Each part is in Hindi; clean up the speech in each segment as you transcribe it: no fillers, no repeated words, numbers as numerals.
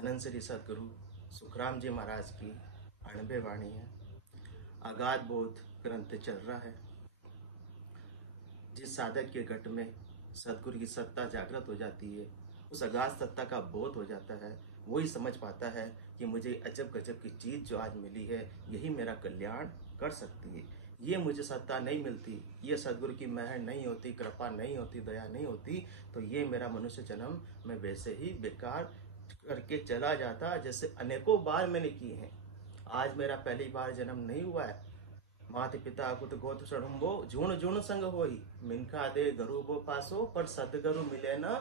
अनंत श्री सदगुरु सुखराम जी महाराज की अणबे वाणी है। अगाध बोध ग्रंथ चल रहा है। जिस साधक के घट में सदगुरु की सत्ता जागृत हो जाती है, उस अगाध सत्ता का बोध हो जाता है। वही समझ पाता है कि मुझे अजब गजब की चीज़ जो आज मिली है, यही मेरा कल्याण कर सकती है। ये मुझे सत्ता नहीं मिलती, ये सदगुरु की मेहर नहीं होती, कृपा नहीं होती, दया नहीं होती, तो ये मेरा मनुष्य जन्म मैं वैसे ही बेकार करके चला जाता, जैसे अनेकों बार मैंने किए हैं। आज मेरा पहली बार जन्म नहीं हुआ है। माता पिता कुत गोत्र सड़ुम्बो जूण जूण संग होई, मिनखा दे गरुबो पासो, पर सदगुरु मिले न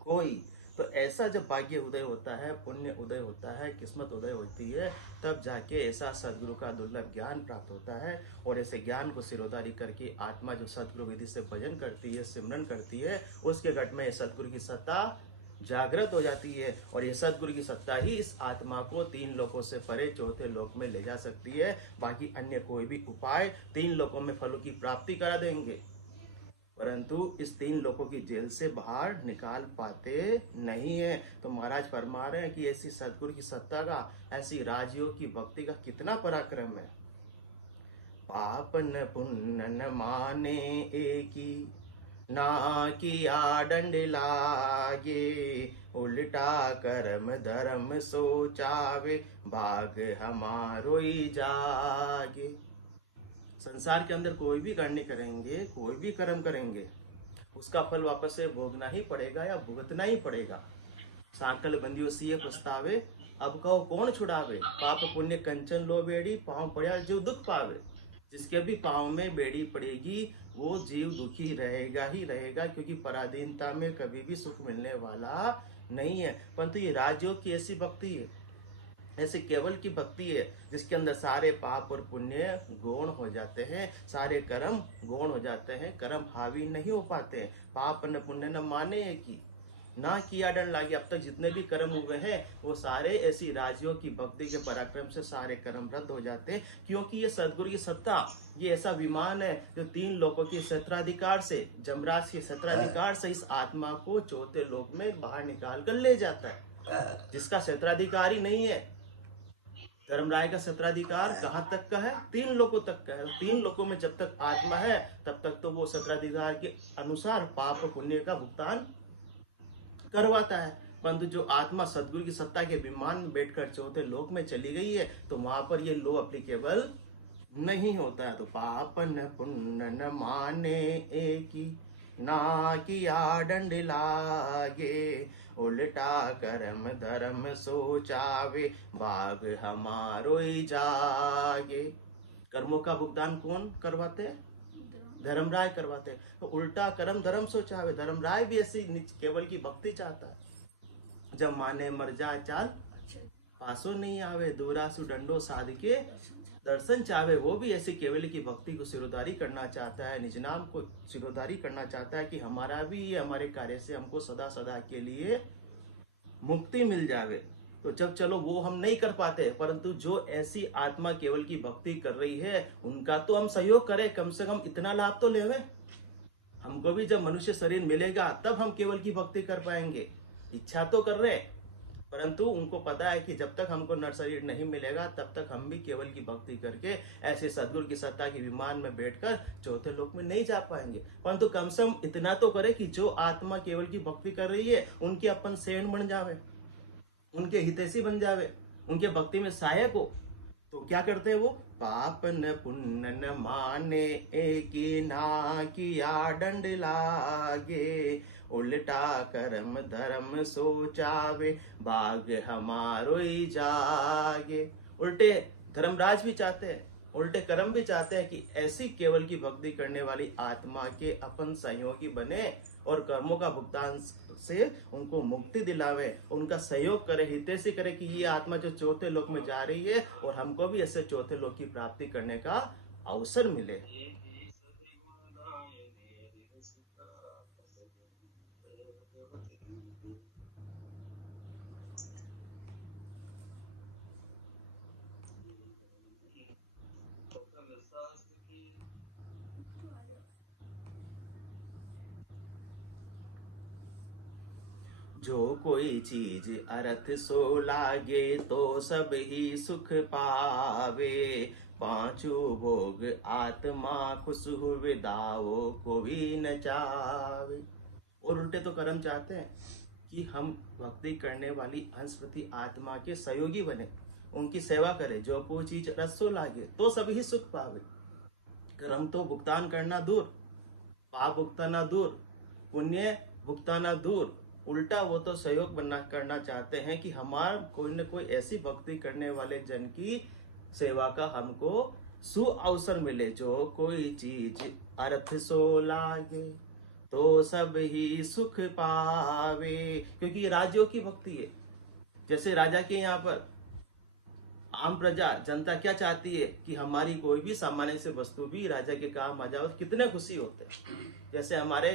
कोई। तो ऐसा जब भाग्य उदय होता है, पुण्य उदय होता है, किस्मत उदय होती है, तब जाके ऐसा सदगुरु का दुर्लभ ज्ञान प्राप्त होता है। और ऐसे ज्ञान को सिरोधारी करके आत्मा जो सदगुरु विधि से भजन करती है, सिमरन करती है, उसके घट में सदगुरु की सत्ता जागृत हो जाती है। और ये सदगुरु की सत्ता ही इस आत्मा को तीन लोकों से परे चौथे लोक में ले जा सकती है। बाकी अन्य कोई भी उपाय तीन लोकों में फलों की प्राप्ति करा देंगे, परंतु इस तीन लोगों की जेल से बाहर निकाल पाते नहीं है। तो महाराज फरमा रहे हैं कि ऐसी सदगुरु की सत्ता का, ऐसी राजयोग की भक्ति का कितना पराक्रम है। पाप न पुण्य न माने एकी, ना किया दंड लागे, उल्टा कर्म धर्म सोचावे, भाग हमारो ही जागे। संसार के अंदर कोई भी करने करेंगे, कोई भी कर्म करेंगे, उसका फल वापस से भोगना ही पड़ेगा या भुगतना ही पड़ेगा। साकल बंदियों सिए पछतावे, अब कहो कौन छुड़ावे, पाप पुण्य कंचन लो बेड़ी, पाँव पड़ा जो दुख पावे। जिसके भी पाँव में बेड़ी पड़ेगी वो जीव दुखी रहेगा ही रहेगा, क्योंकि पराधीनता में कभी भी सुख मिलने वाला नहीं है। परंतु ये राजयोग की ऐसी भक्ति है, ऐसे केवल की भक्ति है, जिसके अंदर सारे पाप और पुण्य गौण हो जाते हैं, सारे कर्म गौण हो जाते हैं, कर्म हावी नहीं हो पाते हैं। पाप न पुण्य न माने की, ना किया डर लागे। अब तक जितने भी कर्म हुए हैं वो सारे ऐसी राजियों की भक्ति के पराक्रम से सारे कर्म रद्द हो जाते हैं, क्योंकि ये सदगुरु की सत्ता, ये ऐसा विमान है जो तीन लोकों के क्षेत्राधिकार से, जमराज के क्षेत्राधिकार से इस आत्मा को चौथे लोक में बाहर निकाल कर ले जाता है। जिसका क्षेत्राधिकार ही नहीं है, धर्मराय का क्षेत्राधिकार कहाँ तक का है? तीन लोकों तक का है। तीन लोकों में जब तक आत्मा है तब तक तो वो क्षेत्राधिकार के अनुसार पाप पुण्य का भुगतान करवाता है। परंतु जो आत्मा सदगुरु की सत्ता के विमान में बैठकर चौथे लोक में चली गई है, तो वहां पर ये लो अप्लीकेबल नहीं होता है। तो पाप न पुण्य न माने एकी, ना किया दंड लागे, उल्टा कर्म धर्म सोचावे, भाग हमारो ही जागे। कर्मों का भुगतान कौन करवाते हैं? धर्मराय करवाते हैं। तो उल्टा कर्म धर्म सोचावे, धर्मराय भी ऐसी केवल की भक्ति चाहता है। जब माने मर जाए चाल पासो नहीं आवे, दूरासु डंडो साध के दर्शन चावे। वो भी ऐसी केवल की भक्ति को सिरोधारी करना चाहता है, निज नाम को सिरोधारी करना चाहता है कि हमारा भी ये हमारे कार्य से हमको सदा सदा के लिए मुक्ति मिल जावे। तो जब चलो वो हम नहीं कर पाते, परंतु जो ऐसी आत्मा केवल की भक्ति कर रही है उनका तो हम सहयोग करें, कम से कम इतना लाभ तो लेवे। हमको भी जब मनुष्य शरीर मिलेगा तब हम केवल की भक्ति कर पाएंगे। इच्छा तो कर रहे, परंतु उनको पता है कि जब तक हमको नर शरीर नहीं मिलेगा तब तक हम भी केवल की भक्ति करके ऐसे सदगुरु की सत्ता के विमान में बैठकर चौथे लोक में नहीं जा पाएंगे। परंतु कम से कम इतना तो करे कि जो आत्मा केवल की भक्ति कर रही है उनके अपन सेवन बन जावे, उनके हितैषी बन जावे, उनके भक्ति में सहायक हो। तो क्या करते हैं वो? पाप न पुण्य न माने एकी, ना किया दंड लागे, उल्टा कर्म धर्म सोचावे, भाग हमारो ही जागे। उल्टे धर्मराज भी चाहते हैं, उल्टे कर्म भी चाहते हैं कि ऐसी केवल की भक्ति करने वाली आत्मा के अपन सहयोगी बने और कर्मों का भुगतान से उनको मुक्ति दिलावे, उनका सहयोग करे, हितैषी करे कि ये आत्मा जो चौथे लोक में जा रही है और हमको भी ऐसे चौथे लोक की प्राप्ति करने का अवसर मिले। जो कोई चीज अर्थ सो लागे तो सब ही सुख पावे। पांचों भोग आत्मा खुश हुए दावो को भी न चावे। और उल्टे तो कर्म चाहते हैं कि हम भक्ति करने वाली अंशप्रति आत्मा के सहयोगी बने, उनकी सेवा करें। जो कोई चीज रस सो लागे तो सब ही सुख पावे। कर्म तो भुगतान करना दूर, पाप भुगताना दूर, पुण्य भुगताना दूर, उल्टा वो तो सहयोग बनना करना चाहते हैं कि हमारा कोई न कोई ऐसी भक्ति करने वाले जन की सेवा का हमको सु अवसर मिले। जो कोई चीज अर्थ सो लागे तो सब ही सुख पावे। क्योंकि ये राजयोग की भक्ति है। जैसे राजा के यहाँ पर आम प्रजा जनता क्या चाहती है कि हमारी कोई भी सामान्य से वस्तु भी राजा के काम आ जाए, कितने खुशी होते हैं। जैसे हमारे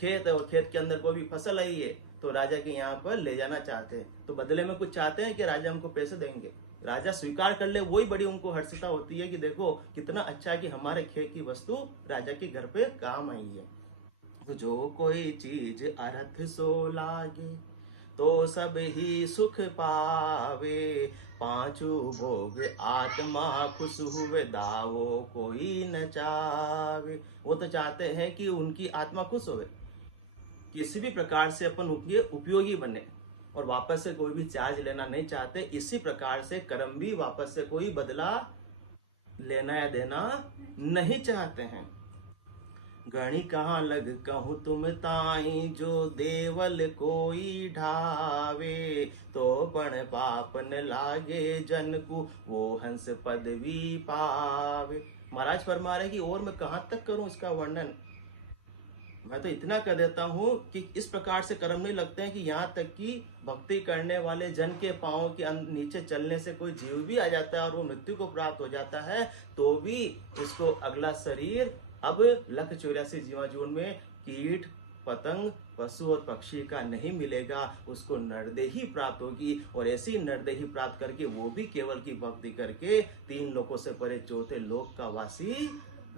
खेत है और खेत के अंदर कोई भी फसल आई है तो राजा के यहाँ पर ले जाना चाहते हैं, तो बदले में कुछ चाहते हैं कि राजा हमको पैसे देंगे। राजा स्वीकार कर ले, वही बड़ी उनको हर्षिता होती है कि देखो कितना अच्छा है कि हमारे खेत की वस्तु राजा के घर पे काम आई है। तो जो कोई चीज अर्थ सो लागे तो सब ही सुख पावे। पांचों भोग आत्मा खुश हुए दावो कोई न चावे। वो तो चाहते हैं कि उनकी आत्मा खुश होवे, किसी भी प्रकार से अपन उपयोगी बने और वापस से कोई भी चार्ज लेना नहीं चाहते। इसी प्रकार से कर्म भी वापस से कोई बदला लेना या देना नहीं चाहते हैं। गणी कहाँ लग कहूँ तुम ताई जो देवल कोई ढावे। तो पण पाप न लागे जन को वो हंस पदवी पावे। महाराज फरमा रहे कि और मैं कहाँ तक करूं इसका वर्णन। मैं तो इतना कर देता हूँ कि इस प्रकार से कर्म नहीं लगते हैं कि यहाँ तक कि भक्ति करने वाले जन के पांव के नीचे चलने से कोई जीव भी आ जाता है और वो मृत्यु को प्राप्त हो जाता है, तो भी उसको अगला शरीर अब 1,84 जीवाजून में कीट पतंग पशु और पक्षी का नहीं मिलेगा, उसको नरदेही प्राप्त होगी। और ऐसी नरदेही प्राप्त करके वो भी केवल की भक्ति करके 3 लोकों से परे चौथे लोक का वासी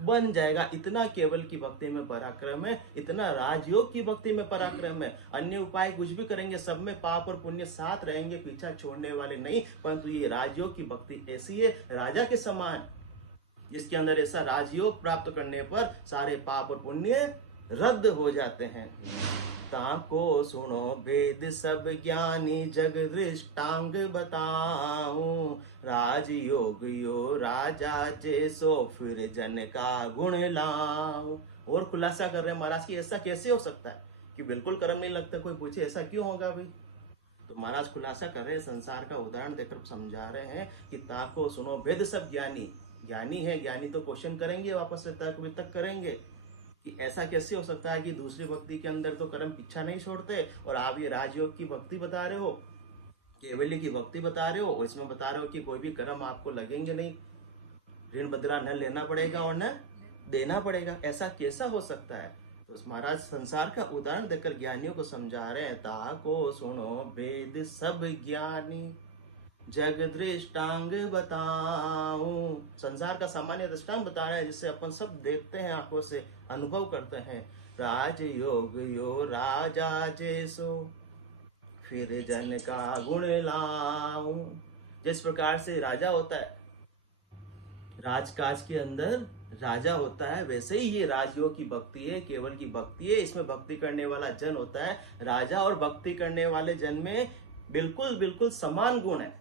बन जाएगा। इतना केवल की भक्ति में पराक्रम है, इतना राजयोग की भक्ति में पराक्रम है। अन्य उपाय कुछ भी करेंगे सब में पाप और पुण्य साथ रहेंगे, पीछा छोड़ने वाले नहीं। परंतु ये राजयोग की भक्ति ऐसी है राजा के समान, जिसके अंदर ऐसा राजयोग प्राप्त करने पर सारे पाप और पुण्य रद्द हो जाते हैं। ताको सुनो वेद सब ज्ञानी जग दृष्टांग बताऊं। राजयोग यो राजा जैसो फिर जन का गुण लाऊं। और खुलासा कर रहे हैं महाराज की ऐसा कैसे हो सकता है कि बिल्कुल कर्म नहीं लगता। कोई पूछे ऐसा क्यों होगा भाई, तो महाराज खुलासा कर रहे हैं, संसार का उदाहरण देकर समझा रहे हैं कि ताको सुनो वेद सब ज्ञानी। ज्ञानी है, ज्ञानी तो क्वेश्चन करेंगे, वापस से तर्क वितर्क करेंगे कि ऐसा कैसे हो सकता है कि दूसरी भक्ति के अंदर तो कर्म पीछा नहीं छोड़ते और आप ये राजयोग की भक्ति बता रहे हो, केवल्य की भक्ति बता रहे हो, और इसमें बता रहे हो कि कोई भी कर्म आपको लगेंगे नहीं, ऋण बदला न लेना पड़ेगा और न देना पड़ेगा। ऐसा कैसा हो सकता है। तो महाराज संसार का उदाहरण देकर ज्ञानियों को समझा रहे हैं। ताको सुनो वेद सब ज्ञानी जग दृष्टांग बताऊं। संसार का सामान्य दृष्टांग बता रहे हैं जिससे अपन सब देखते हैं, आंखों से अनुभव करते हैं। राजयोग यो राजा जैसो फिर जन का गुण लाऊं। जिस प्रकार से राजा होता है, राजकाज के अंदर राजा होता है, वैसे ही ये राजयोग की भक्ति है, केवल की भक्ति है। इसमें भक्ति करने वाला जन होता है राजा, और भक्ति करने वाले जन में बिल्कुल बिल्कुल समान गुण है।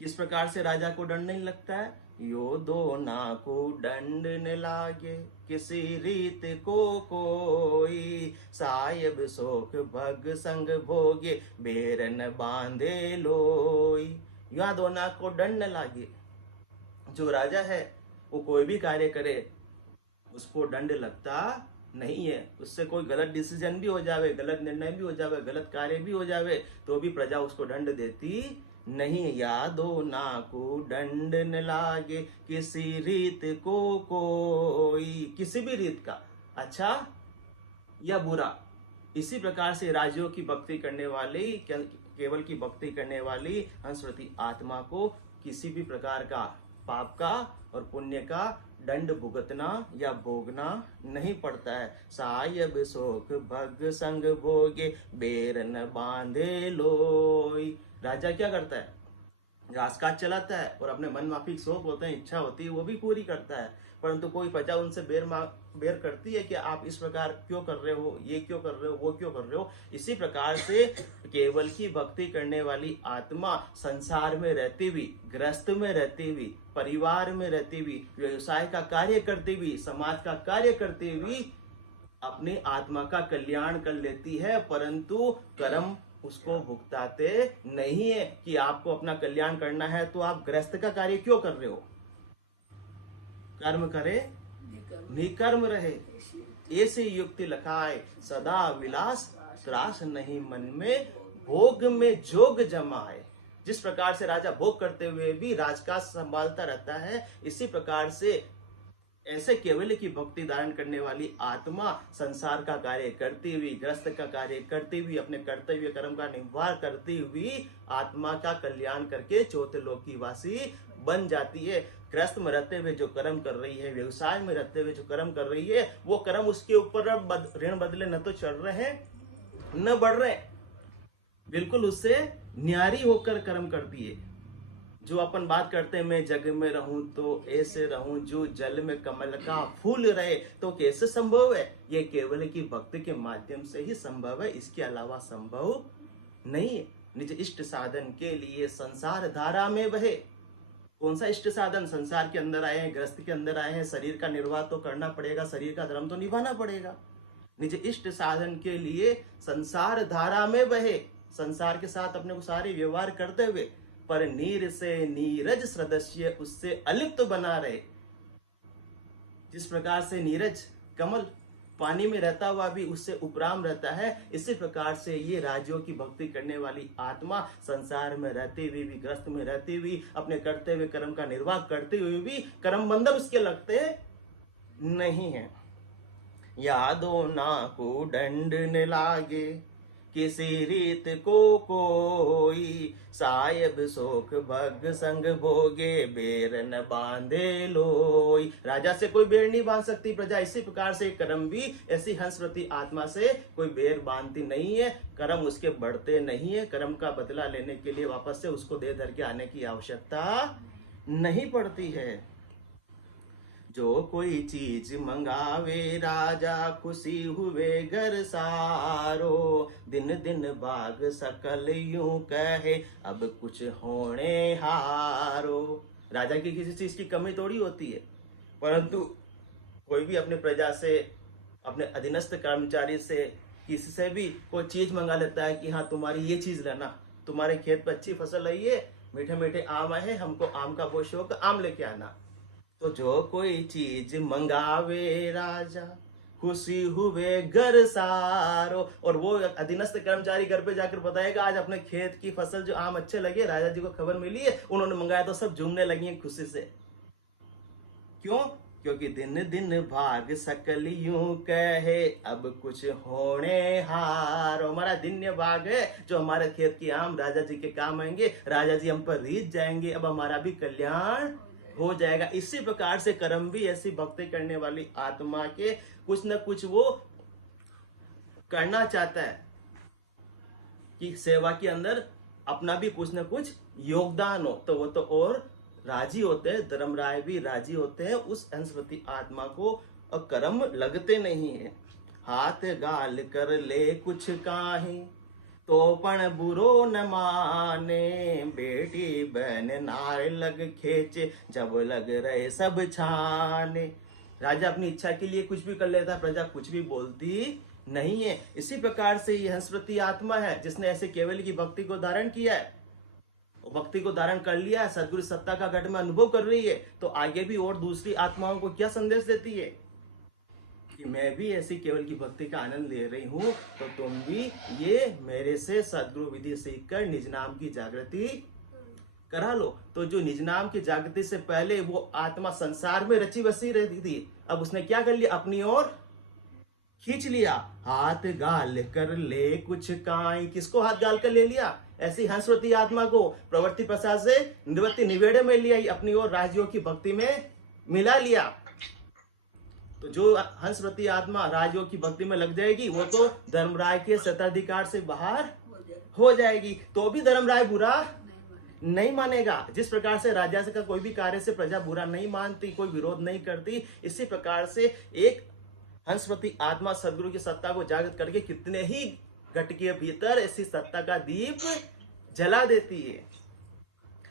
किस प्रकार से राजा को दंड नहीं लगता है। यो दो ना को दंड न लागे किसी रीत को कोई। साहिब शोक भग संग भोगे बेरन बांधे लोई। यहाँ दो ना को दंड न लागे। जो राजा है वो कोई भी कार्य करे उसको दंड लगता नहीं है। उससे कोई गलत डिसीजन भी हो जावे, गलत निर्णय भी हो जावे, गलत कार्य भी हो जावे, तो भी प्रजा उसको दंड देती नहीं। यादो ना को दंड न लागे किसी रीत को कोई। किसी भी रीत का, अच्छा या बुरा। इसी प्रकार से राजयोग की भक्ति करने वाली, केवल की भक्ति करने वाली हंसवती आत्मा को किसी भी प्रकार का पाप का और पुण्य का दंड भुगतना या भोगना नहीं पड़ता है। सायब सोख भग संग भोगे, बेर न बांधे लोई। राजा क्या करता है? राजकाज चलाता है और अपने मन माफिक शौक होते हैं, इच्छा होती है, वो भी पूरी करता है। परंतु कोई प्रजा उनसे बेर करती है कि आप इस प्रकार क्यों कर रहे हो, ये क्यों कर रहे हो, वो क्यों कर रहे हो। इसी प्रकार से केवल की भक्ति करने वाली आत्मा संसार में रहती हुई, गृहस्थ में रहती हुई, परिवार में रहती हुई, व्यवसाय का कार्य करती हुई, समाज का कार्य करती हुई अपनी आत्मा का कल्याण कर लेती है। परंतु कर्म उसको भुगताते नहीं है कि आपको अपना कल्याण करना है तो आप गृहस्थ का कार्य क्यों कर रहे हो। कर्म करे निकर्म रहे, ऐसी युक्ति लखाए, सदा विलास त्रास नहीं मन में, भोग में जोग जमाए। जिस प्रकार से राजा भोग करते हुए भी राजकाज संभालता रहता है, इसी प्रकार से ऐसे केवल की भक्ति धारण करने वाली आत्मा संसार का कार्य करती हुई, ग्रस्त का कार्य करती हुई, अपने कर्तव्य कर्म का निर्वाह करती हुई आत्मा का कल्याण करके चौथे लोक की वासी बन जाती है। ग्रस्त में रहते हुए जो कर्म कर रही है, व्यवसाय में रहते हुए जो कर्म कर रही है, वो कर्म उसके ऊपर ऋण बदले न तो चढ़ रहे हैं न बढ़ रहे, बिल्कुल उससे न्यारी होकर कर्म करती है। जो अपन बात करते हैं, मैं जग में रहूं तो ऐसे रहूं, जो जल में कमल का फूल रहे, तो कैसे संभव है? ये केवल की भक्ति के माध्यम से ही संभव है, इसके अलावा संभव नहीं है। निज इष्ट साधन के लिए संसार धारा में बहे। कौन सा इष्ट साधन? संसार के अंदर आए हैं, ग्रस्त के अंदर आए हैं, शरीर का निर्वाह तो करना पड़ेगा, शरीर का धर्म तो निभाना पड़ेगा। निज इष्ट साधन के लिए संसार धारा में बहे, संसार के साथ अपने को सारे व्यवहार करते हुए, पर नीर से नीरज सदस्य उससे अलिप्त बना रहे। जिस प्रकार से नीरज कमल पानी में रहता हुआ भी उससे उपराम रहता है, इसी प्रकार से ये राजियों की भक्ति करने वाली आत्मा संसार में रहते हुए भी, ग्रस्त में रहती हुई, अपने करते हुए कर्म का निर्वाह करते हुए भी कर्म बंधन उसके लगते नहीं है। यादो ना को दंड न लागे, किसी रीत को कोई, सायब सोख भग संग भोगे, बेर न बांधे लोई। राजा से कोई बेर नहीं बांध सकती प्रजा, इसी प्रकार से कर्म भी ऐसी हंसवती आत्मा से कोई बेर बांधती नहीं है। कर्म उसके बढ़ते नहीं है, कर्म का बदला लेने के लिए वापस से उसको दे धर के आने की आवश्यकता नहीं पड़ती है। जो कोई चीज मंगावे राजा, खुशी हुए घर सारो, दिन दिन बाग सकल यूं कहे, अब कुछ होने हारो। राजा की किसी चीज की कमी थोड़ी होती है, परंतु कोई भी अपने प्रजा से, अपने अधीनस्थ कर्मचारी से, किसी से भी कोई चीज मंगा लेता है कि हाँ तुम्हारी ये चीज लेना, तुम्हारे खेत पर अच्छी फसल आई है, मीठे मीठे आम आए, हमको आम का बहुत शौक, आम लेके आना। तो जो कोई चीज मंगावे राजा, खुशी हुए घर सारो। और वो अधीनस्थ कर्मचारी घर पे जाकर बताएगा आज अपने खेत की फसल जो आम अच्छे लगे, राजा जी को खबर मिली है, उन्होंने मंगाया, तो सब झूमने लगी हैं खुशी से। क्यों? क्योंकि दिन दिन भाग सकल यूं कहे, अब कुछ होने हार। हमारा दिन भाग है, जो हमारे खेत की आम राजा जी के काम आएंगे, राजा जी हम पर रीत जाएंगे, अब हमारा भी कल्याण हो जाएगा। इसी प्रकार से कर्म भी ऐसी भक्ति करने वाली आत्मा के कुछ न कुछ वो करना चाहता है कि सेवा के अंदर अपना भी कुछ न कुछ योगदान हो, तो वो तो और राजी होते हैं, धर्मराय भी राजी होते हैं उस हंसवती आत्मा को, और कर्म लगते नहीं है। हाथ गाल कर ले कुछ काहे, तो पण बुरो न माने, बेटी बहन नार लग खेचे, जब लग रहे सब छाने। राजा अपनी इच्छा के लिए कुछ भी कर लेता है, प्रजा कुछ भी बोलती नहीं है। इसी प्रकार से यह हंसवती आत्मा है जिसने ऐसे केवल की भक्ति को धारण किया है, भक्ति को धारण कर लिया है, सदगुरु सत्ता का घट में अनुभव कर रही है, तो आगे भी और दूसरी आत्माओं को क्या संदेश देती है कि मैं भी ऐसी केवल की भक्ति का आनंद ले रही हूं, तो तुम भी ये मेरे से सदगुरु विधि सीखकर निज नाम की जागृति करा लो। तो जो निज नाम की जागृति से पहले वो आत्मा संसार में रची बसी रहती थी, अब उसने क्या कर लिया, अपनी ओर खींच लिया। हाथ गाल कर ले कुछ काई, किसको हाथ गाल कर ले लिया? ऐसी हंसवती आत्मा को प्रवृत्ति प्रसाद से निवृत्ति निवेड़े में लिया, अपनी ओर राजयोग की भक्ति में मिला लिया। तो जो हंसवती आत्मा राजयोग की भक्ति में लग जाएगी वो तो धर्मराय के सत्ताधिकार से बाहर हो जाएगी, तो भी धर्मराय बुरा नहीं मानेगा। जिस प्रकार से राजा का कोई भी कार्य से प्रजा बुरा नहीं मानती, कोई विरोध नहीं करती, इसी प्रकार से एक हंसवती आत्मा सदगुरु की सत्ता को जागृत करके कितने ही घट के भीतर ऐसी सत्ता का दीप जला देती है।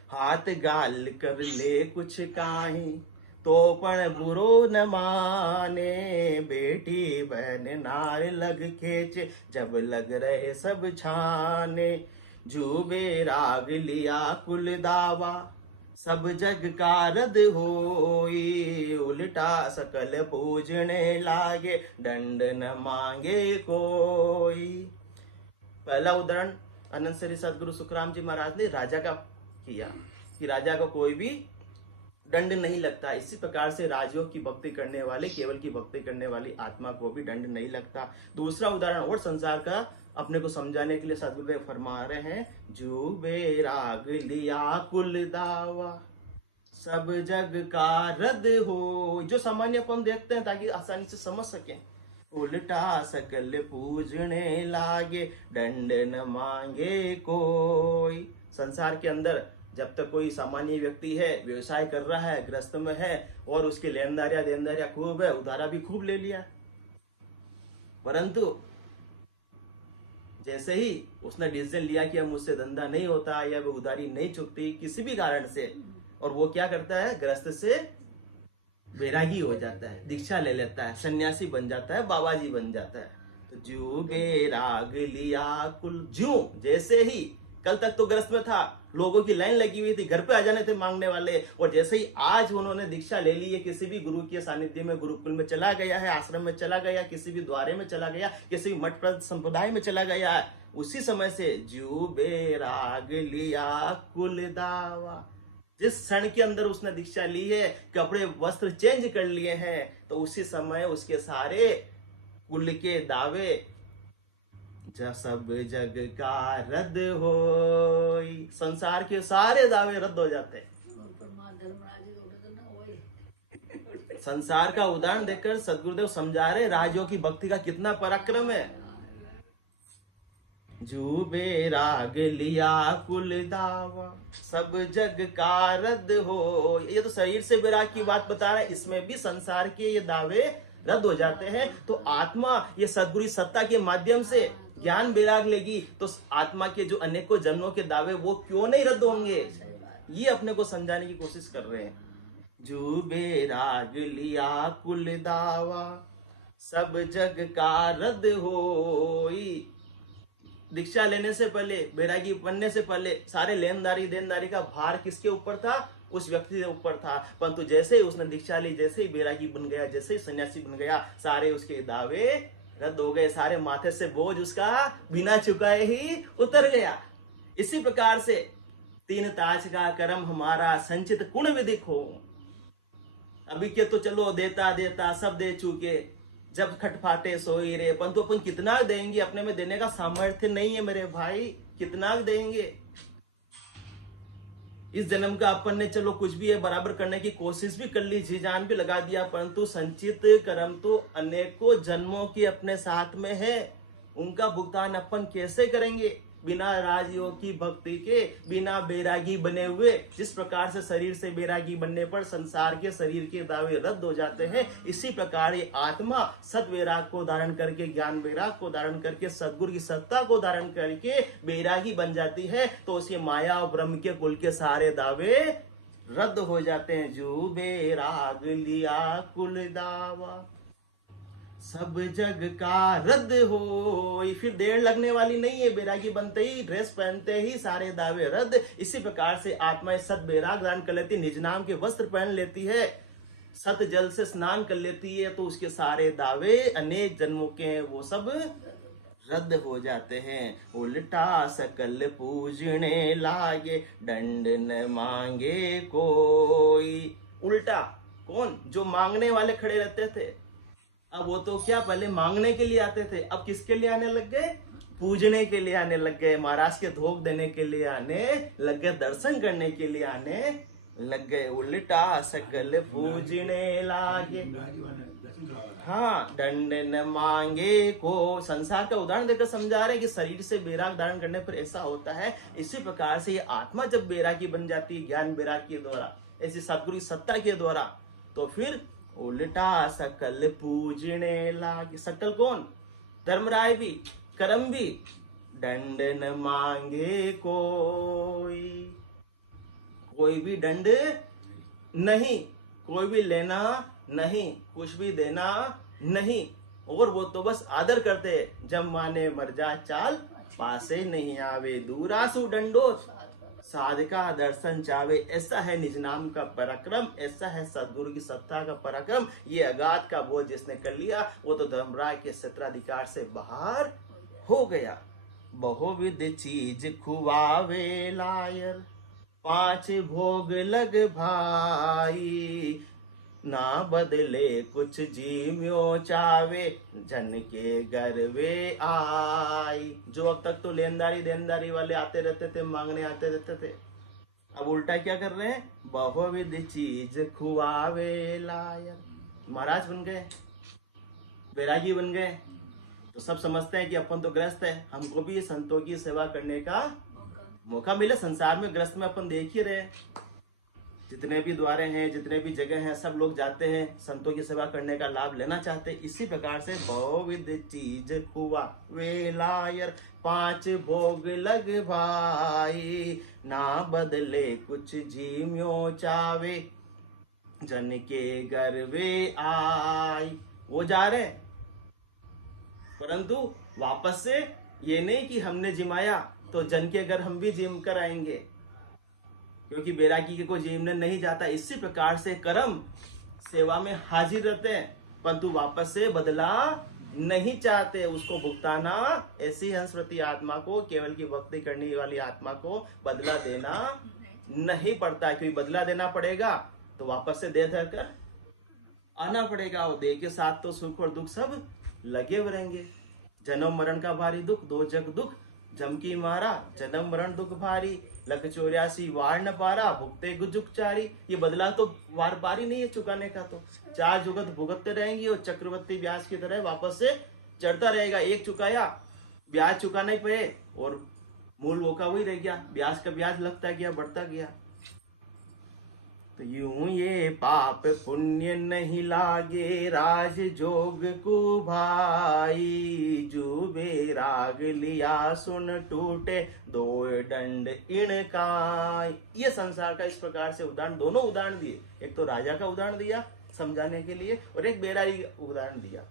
हाथ गाल कर ले कुछ काहीं तो पण बुरो न माने, बेटी बहन नार लग खेचे जब लग रहे सब छाने। जूबे राग लिया कुल दावा सब जग का रद होई, उल्टा सकल पूजने लागे दंड न मांगे कोई। पहला उदाहरण अनंत श्री सदगुरु सुखराम जी महाराज ने राजा का किया कि राजा को कोई भी दंड नहीं लगता। इसी प्रकार से राजयोग की भक्ति करने वाले, केवल की भक्ति करने वाली आत्मा को भी दंड नहीं लगता। दूसरा उदाहरण और संसार का अपने को समझाने के लिए सदगुरुदेव फरमा रहे हैं, जो बेराग लिया कुल दावा सब जग का रद हो। जो सामान्य अपन देखते हैं ताकि आसानी से समझ सकें। उल्टा सकल पूजने लागे दंड न मांगे कोई। संसार के अंदर जब तक कोई सामान्य व्यक्ति है, व्यवसाय कर रहा है, ग्रस्त में है और उसकी लेनदारियां देनदारियां खूब है, उधारा भी खूब ले लिया, परंतु जैसे ही उसने डिसीजन लिया कि अब मुझसे धंधा नहीं होता या वो उधारी नहीं चुकती किसी भी कारण से, और वो क्या करता है, ग्रस्त से वैरागी हो जाता है, दीक्षा ले लेता है, सन्यासी बन जाता है, बाबा जी बन जाता है। तो जू बेराग लिया कुल, जू जैसे ही कल तक तो ग्रस्त में था, लोगों की लाइन लगी हुई थी, घर पे आ जाने थे मांगने वाले, और जैसे ही आज उन्होंने दीक्षा ले ली है, किसी भी गुरु के सानिध्य में, गुरुकुल में चला गया है, आश्रम में चला गया, किसी भी द्वारे में चला गया, किसी भी मठ संप्रदाय में चला गया है, उसी समय से जू बेराग लिया कुल दावा। जिस क्षण के अंदर उसने दीक्षा ली है, कपड़े वस्त्र चेंज कर लिए हैं, तो उसी समय उसके सारे कुल के दावे सब जग का रद्द हो, संसार के सारे दावे रद्द हो जाते हैं। संसार का उदाहरण देखकर सदगुरुदेव समझा रहे राजयोग की भक्ति का कितना पराक्रम है। जू बेराग लिया कुल दावा सब जग का रद्द हो। ये तो शरीर से बैराग की बात बता रहा है, इसमें भी संसार के ये दावे रद्द हो जाते हैं। तो आत्मा ये सदगुरु सत्ता के माध्यम से ज्ञान बैराग लेगी तो आत्मा के जो अनेकों जन्मों के दावे वो क्यों नहीं रद्द होंगे, ये अपने को समझाने की कोशिश कर रहे हैं। जू बेराग लिया कुल दावा सब जग का रद्द होई। दीक्षा लेने से पहले, बैरागी बनने से पहले सारे लेनदारी देनदारी का भार किसके ऊपर था, उस व्यक्ति के ऊपर था। परंतु जैसे ही उसने दीक्षा ली, जैसे ही बैरागी बन गया, जैसे ही सन्यासी बन गया, सारे उसके दावे रद्द हो गए, सारे माथे से बोझ उसका बिना चुकाए ही उतर गया। इसी प्रकार से तीन ताज का कर्म हमारा संचित गुण विधिक हो। अभी के तो चलो देता देता सब दे चुके, जब खटफाटे सोई रे, परंतु अपन कितना देंगे, अपने में देने का सामर्थ्य नहीं है मेरे भाई, कितना देंगे। इस जन्म का अपन ने चलो कुछ भी है बराबर करने की कोशिश भी कर ली, जी जान भी लगा दिया, परंतु संचित कर्म तो अनेकों जन्मों की अपने साथ में है, उनका भुगतान अपन कैसे करेंगे बिना राजयोग की भक्ति के, बिना बैरागी बने हुए। जिस प्रकार से शरीर से बैरागी बनने पर संसार के शरीर के दावे रद्द हो जाते हैं, इसी प्रकार ये आत्मा सत वैराग को धारण करके, ज्ञान वैराग को धारण करके, सदगुरु की सत्ता को धारण करके बैरागी बन जाती है, तो उसके माया और ब्रह्म के कुल के सारे दावे रद्द हो जाते हैं। जो बैराग लिया कुल दावा सब जग का रद्द हो। फिर देर लगने वाली नहीं है, बैरागी बनते ही, ड्रेस पहनते ही सारे दावे रद्द। इसी प्रकार से आत्मा सत बैराग धारण कर लेती, निज नाम के वस्त्र पहन लेती है, सत जल से स्नान कर लेती है, तो उसके सारे दावे अनेक जन्मों के हैं वो सब रद्द हो जाते हैं। उल्टा सकल पूजने लागे दंड न मांगे कोई। उल्टा कौन, जो मांगने वाले खड़े रहते थे, अब वो तो क्या पहले मांगने के लिए आते थे, अब किसके लिए आने लग गए, पूजने के लिए आने लग गए, महाराज के धोख देने के लिए आने लग गए, दर्शन करने के लिए आने लग गए। उल्टा सकल पूजने लागे, हाँ, दंड न मांगे को। संसार का उदाहरण देकर समझा रहे हैं कि शरीर से बैराग धारण करने पर ऐसा होता है। इसी प्रकार से ये आत्मा जब बैरागी बन जाती है ज्ञान बैराग के द्वारा, ऐसी सतगुरु की सत्ता के द्वारा, तो फिर उल्टा सकल पूजने लागे। सकल कौन? धर्मराय भी, कर्म भी। दंड न मांगे कोई भी दंड नहीं, कोई भी लेना नहीं, कुछ भी देना नहीं, और वो तो बस आदर करते हैं। जब माने मर जा चाल, पासे नहीं आवे, दूरासु दंडोत, साधका दर्शन चावे। ऐसा है निज नाम का पराक्रम, ऐसा है सदगुरु की सत्ता का पराक्रम। ये अगाध का बोझ जिसने कर लिया, वो तो धर्मराय के क्षेत्राधिकार से बाहर हो गया। बहुविध चीज खुआवे लायर, 5 भोग लग भाई, ना बदले कुछ जीम्यो चावे, जन के घर वे आई। जो अब तक तो लेनदारी देनदारी वाले आते रहते थे, मांगने आते रहते थे, अब उल्टा क्या कर रहे हैं? बहुविध चीज खुआवे लायर। महाराज बन गए, बैरागी बन गए, तो सब समझते हैं कि अपन तो ग्रस्त है, हमको भी संतों की सेवा करने का मौका मिले। संसार में ग्रस्त में अपन देख ही रहे, जितने भी द्वारे हैं, जितने भी जगह हैं, सब लोग जाते हैं, संतों की सेवा करने का लाभ लेना चाहते हैं। इसी प्रकार से बहुविध चीज खुआ वे लायर, 5 भोग लग भाई, ना बदले कुछ जीम्यो चावे, जन के घर वे आई। वो जा रहे, परंतु वापस से ये नहीं कि हमने जिमाया तो जन के घर हम भी जिम कर आएंगे, क्योंकि बैरागी के को जिमने नहीं जाता। इसी प्रकार से कर्म सेवा में हाजिर रहते हैं, परंतु वापस से बदला नहीं चाहते, उसको भुगताना। ऐसी हंसवती आत्मा को, केवल की भक्ति करने वाली आत्मा को बदला देना नहीं पड़ता, क्योंकि बदला देना पड़ेगा तो वापस से दे धर आना पड़ेगा। और देह के साथ तो सुख और दुख सब लगे हुए रहेंगे। जन्म मरण का भारी दुख, 2 जग दुख जम की मारा, जन्म मरण दुख भारी, लख 84 वार न पारा, भुगते गुजुक चारी। ये बदला तो वार पारी नहीं है चुकाने का, तो 4 जुगत भुगतते रहेंगी और चक्रवर्ती ब्याज की तरह वापस से चढ़ता रहेगा। एक चुकाया, ब्याज चुकाना ही पे, और मूल वो का वही रह गया, ब्याज का ब्याज लगता गया, बढ़ता गया। तो यूं ये पाप पुण्य नहीं लागे, राज जोग को भाई, जो बेराग लिया सुन टूटे, 2 दंड इनका। ये संसार का इस प्रकार से उदाहरण, दोनों उदाहरण दिए, एक तो राजा का उदाहरण दिया समझाने के लिए, और एक बैरागी का उदाहरण दिया।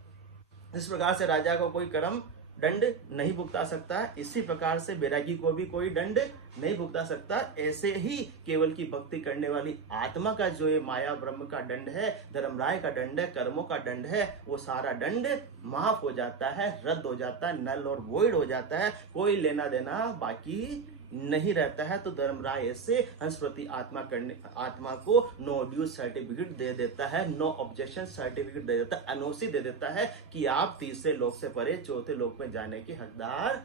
इस प्रकार से राजा को कोई कर्म दंड नहीं भुगता सकता है, इसी प्रकार से बैरागी को भी कोई दंड नहीं भुगता सकता। ऐसे ही केवल की भक्ति करने वाली आत्मा का जो ये माया ब्रह्म का दंड है, धर्मराय का दंड है, कर्मों का दंड है, वो सारा दंड माफ हो जाता है, रद्द हो जाता है, नल और वॉइड हो जाता है, कोई लेना देना बाकी नहीं रहता है। तो धर्मराय ऐसे हंसप्रति आत्मा को नो ड्यूज सर्टिफिकेट दे देता है, नो ऑब्जेक्शन सर्टिफिकेट दे देता है, एनओसी दे देता है कि आप तीसरे लोक से परे चौथे लोक में जाने के हकदार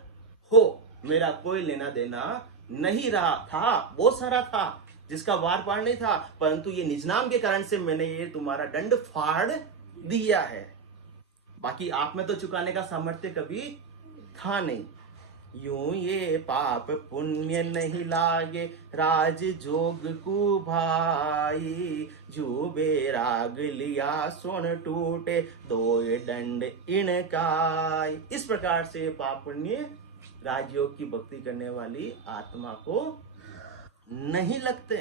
हो। मेरा कोई लेना देना नहीं रहा था, बहुत सारा था जिसका वार पार नहीं था, परंतु ये निज नाम के कारण से मैंने ये तुम्हारा दंड फाड़ दिया है। बाकी आप में तो चुकाने का सामर्थ्य कभी था नहीं। यूं ये पाप पुण्य नहीं लागे, राज जोग को भाई, जो बेराग लिया सुन टूटे, 2 दंड इनका। इस प्रकार से पाप पुण्य राजयोग की भक्ति करने वाली आत्मा को नहीं लगते।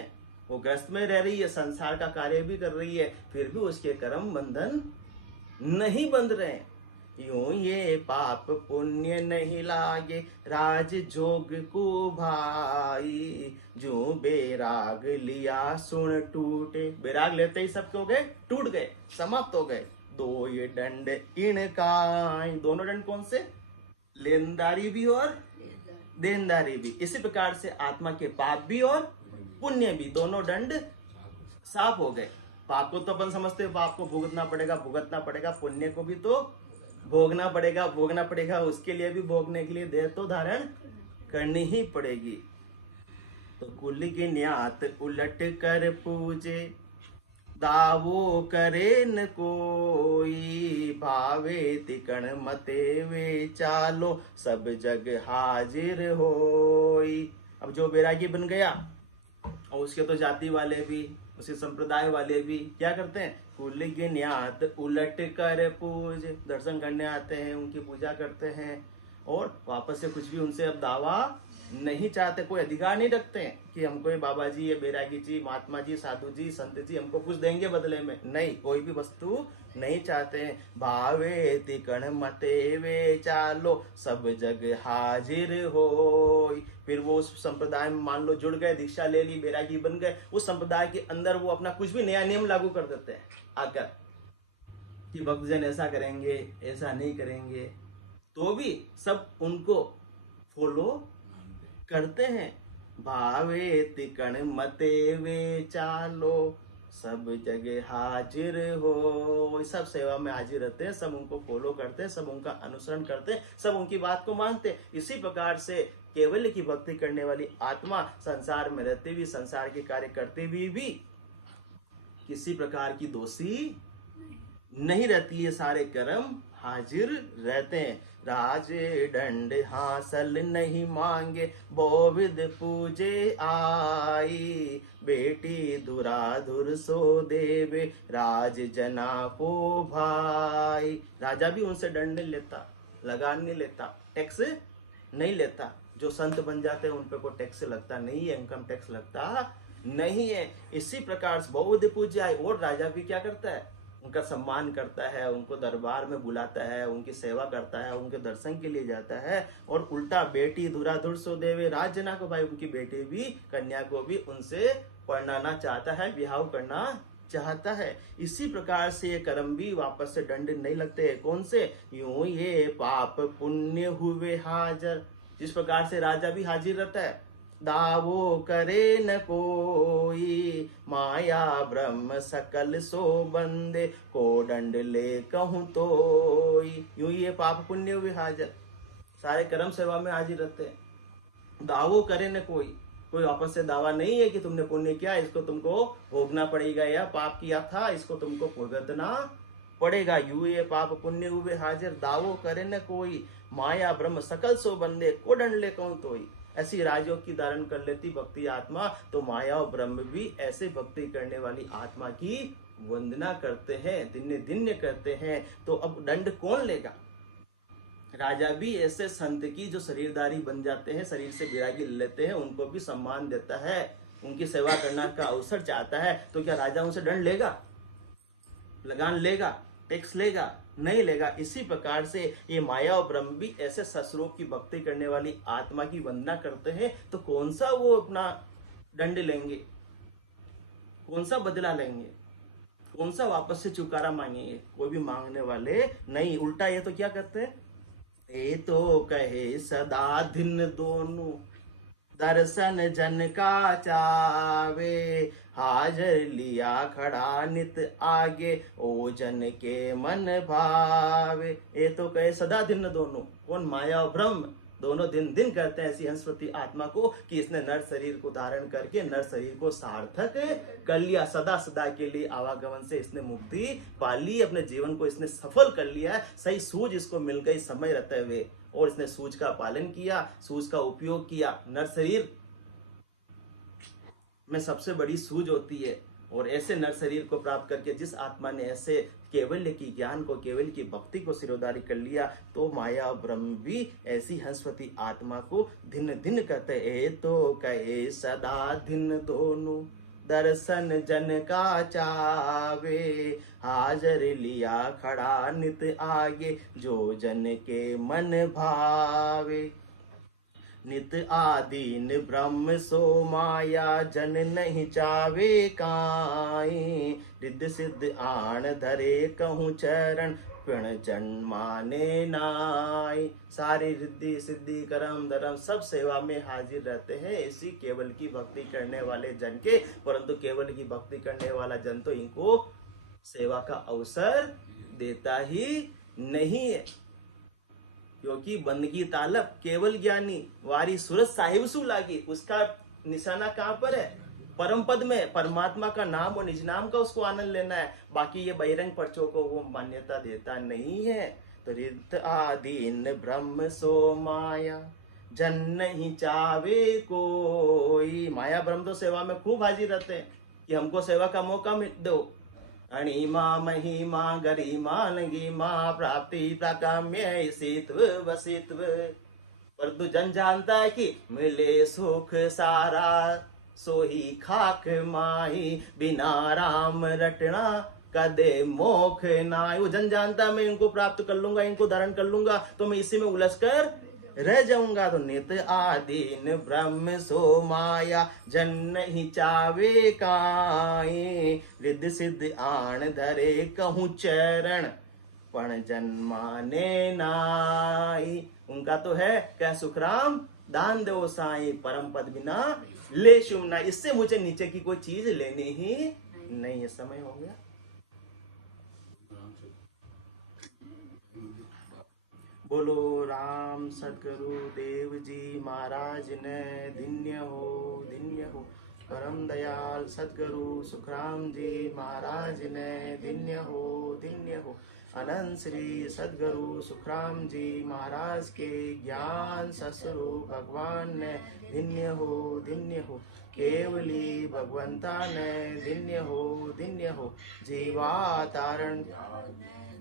वो ग्रस्त में रह रही है, संसार का कार्य भी कर रही है, फिर भी उसके कर्म बंधन नहीं बंध रहे। यूं ये पाप पुण्य नहीं लागे, राज जोग को भाई, जो बेराग लिया सुन टूटे। बेराग लेते ही सब हो गए, टूट गए, समाप्त हो गए। 2 ये दंड इनका। दोनों दंड कौन से? लेनदारी भी और देनदारी भी। इसी प्रकार से आत्मा के पाप भी और पुण्य भी, दोनों दंड साफ हो गए। पाप को तो अपन समझते हैं, पाप को भुगतना पड़ेगा, पुण्य को भी तो भोगना पड़ेगा, भोगना पड़ेगा, उसके लिए भी भोगने के लिए देह तो धारण करनी ही पड़ेगी। तो कुल की न्यात उलट कर पूजे, दावो करे न कोई, भावे तिकण मते वे चालो, सब जग हाजिर होई। अब जो बैरागी बन गया और उसके तो जाति वाले भी, उसके संप्रदाय वाले भी क्या करते हैं, कुल की न्यात उलट कर पूजे, दर्शन करने आते हैं, उनकी पूजा करते हैं और वापस से कुछ भी उनसे अब दावा नहीं चाहते, कोई अधिकार नहीं रखते हैं कि हमको ये बाबा जी, ये बैरागी जी, महात्मा जी, साधु जी, संत जी हमको कुछ देंगे बदले में, नहीं, कोई भी वस्तु नहीं चाहते हैं। भावे तिकण मते वे चालो, सब जग हाजिर हो। फिर वो उस संप्रदाय में मान लो जुड़ गए, दीक्षा ले ली, बैरागी बन गए, उस संप्रदाय के अंदर वो अपना कुछ भी नया नियम लागू कर देते हैं आकर कि भक्तजन ऐसा करेंगे, ऐसा नहीं करेंगे, तो भी सब उनको फॉलो करते हैं। भावे तिकण मते वे चालो, सब जगह हाजिर हो। सब सेवा में हाजिर रहते हैं, सब उनको फॉलो करते हैं, सब उनका अनुसरण करते हैं, सब उनकी बात को मानते हैं। इसी प्रकार से केवल की भक्ति करने वाली आत्मा संसार में रहते हुए, संसार के कार्य करते हुए भी किसी प्रकार की दोषी नहीं रहती है, सारे कर्म हाजिर रहते हैं। राजे दंड हासिल नहीं मांगे, बहुविध पूजे आई, बेटी दुराधुर सो देवे, राज जना को भाई। राजा भी उनसे दंड नहीं लेता, लगान नहीं लेता, टैक्स नहीं लेता। जो संत बन जाते हैं उन पे कोई टैक्स लगता नहीं है, इनकम टैक्स लगता नहीं है। इसी प्रकार से बहुविध पूजे आई, और राजा भी क्या करता है, उनका सम्मान करता है, उनको दरबार में बुलाता है, उनकी सेवा करता है, उनके दर्शन के लिए जाता है। और उल्टा बेटी दुराधुर सो देवे, राजना को भाई, उनकी बेटी भी, कन्या को भी उनसे परिणाना चाहता है, विवाह करना चाहता है। इसी प्रकार से ये कर्म भी वापस से दंड नहीं लगते हैं। कौन से, यूं ये पाप पुण्य हुए हाजिर। जिस प्रकार से राजा भी हाजिर रहता है, दावो करे न कोई, माया ब्रह्म सकल सो बंदे, को दंड ले कहूं तो। यूं ये पाप पुण्य हुए हाजिर, सारे कर्म सेवा में हाजिर रहते हैं। दावो करे न कोई, कोई वापस से दावा नहीं है कि तुमने पुण्य किया, इसको तुमको भोगना पड़ेगा, या पाप किया था इसको तुमको भुगतना पड़ेगा। यूं ये पाप पुण्य हुए हाजिर, दावो करे न कोई, माया ब्रह्म सकल सो बंदे, को दंड ले कहूं तो। ऐसी राजयोग की धारण कर लेती भक्ति आत्मा, तो माया और ब्रह्म भी ऐसे भक्ति करने वाली आत्मा की वंदना करते हैं, दिन दिन करते हैं। तो अब दंड कौन लेगा? राजा भी ऐसे संत की जो शरीरधारी बन जाते हैं, शरीर से विरागी लेते हैं, उनको भी सम्मान देता है, उनकी सेवा करना का अवसर चाहता है। तो क्या राजा उनसे दंड लेगा, लगान लेगा, टैक्स लेगा? नहीं लेगा। इसी प्रकार से ये माया और ब्रह्म भी ऐसे सस्वरूप की भक्ति करने वाली आत्मा की वंदना करते हैं। तो कौन सा वो अपना दंड लेंगे, कौन सा बदला लेंगे, कौन सा वापस से चुकारा मांगेंगे? कोई भी मांगने वाले नहीं। उल्टा ये तो क्या करते हैं, ये तो कहे सदा दिन दोनों, दर्शन जन का चावे, हाजर लिया खड़ा नित आगे, ओ जन के मन भावे। ये तो कहे सदा दिन दोनों, कौन? माया और ब्रह्म दोनों दिन दिन करते हैं ऐसी हंसवती आत्मा को कि इसने नर शरीर को धारण करके नर शरीर को सार्थक कर लिया। सदा सदा के लिए आवागमन से इसने मुक्ति पा ली, अपने जीवन को इसने सफल कर लिया है। सही सूझ इसको मिल गई समय रहते हुए, और इसने सूझ का पालन किया, सूझ का उपयोग किया। नर शरीर में सबसे बड़ी सूझ होती है, और ऐसे नर शरीर को प्राप्त करके जिस आत्मा ने ऐसे केवल्य की ज्ञान को, केवल्य की भक्ति को सिरोधारी कर लिया, तो माया और ब्रह्म भी ऐसी हंसवती आत्मा को दिन दिन कहते। ए तो कहे सदा दिन दोनों, दर्शन जन का चावे, हाजर लिया खड़ा नित आगे, जो जन के मन भावे। नित आदीन ब्रह्म सो माया, जन नहीं चावे काई, रिद्ध सिद्ध आण धरे कहूँ चरण, प्रण जन माने नाई। सारी रिद्धि सिद्धि कर्म धर्म सब सेवा में हाजिर रहते हैं इसी केवल की भक्ति करने वाले जन के। परंतु केवल की भक्ति करने वाला जन तो इनको सेवा का अवसर देता ही नहीं है, क्योंकि बंदगी तालब केवल ज्ञानी वारी सूरत साहिब सु लागी। उसका निशाना कहाँ पर है? परम पद में, परमात्मा का नाम और निज नाम का उसको आनंद लेना है। बाकी ये बहिरंग पर्चों को वो मान्यता देता नहीं है। तो रित आदीन ब्रह्म सो माया जन नहीं चावे कोई। माया ब्रह्म तो सेवा में खूब हाजिर रहते हैं कि हमको सेवा का मौका दो। अणिमा महिमा गरिमा नगीमा प्राप्ति प्राकाम्य सित्व वसित्व। परंतु जन जानता है कि मिले सुख सारा सोही खाक माही बिना राम रटना कदे मोख नाय। वो जन जानता है मैं इनको प्राप्त कर लूंगा, इनको धारण कर लूंगा तो मैं इसी में उलझ कर रह जाऊंगा। तो नित आदीन ब्रह्म सो माया जन नहीं चावे काई। रिद्धि सिद्ध आन धरे कहूँ चरण पण जन्माने नाई। उनका तो है क्या सुखराम दान दो साई परम पद बिना ले शुमना। इससे मुझे नीचे की कोई चीज लेनी ही नहीं है। समय हो गया। बोलो राम सदगुरु देव जी महाराज ने धन्य हो। परम दयाल सदगुरु सुखराम जी महाराज ने धन्य हो। अनंत श्री सदगुरु सुखराम जी महाराज के ज्ञान ससुरु भगवान ने धन्य हो। केवली भगवंता ने धन्य हो। जीवा तारण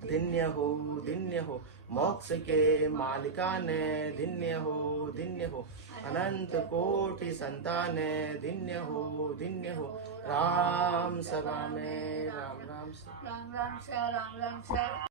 धन्य हो। मोक्ष के मालिका ने धन्य हो। अनंत कोटि संतान ने धन्य हो। राम सभा में राम राम से।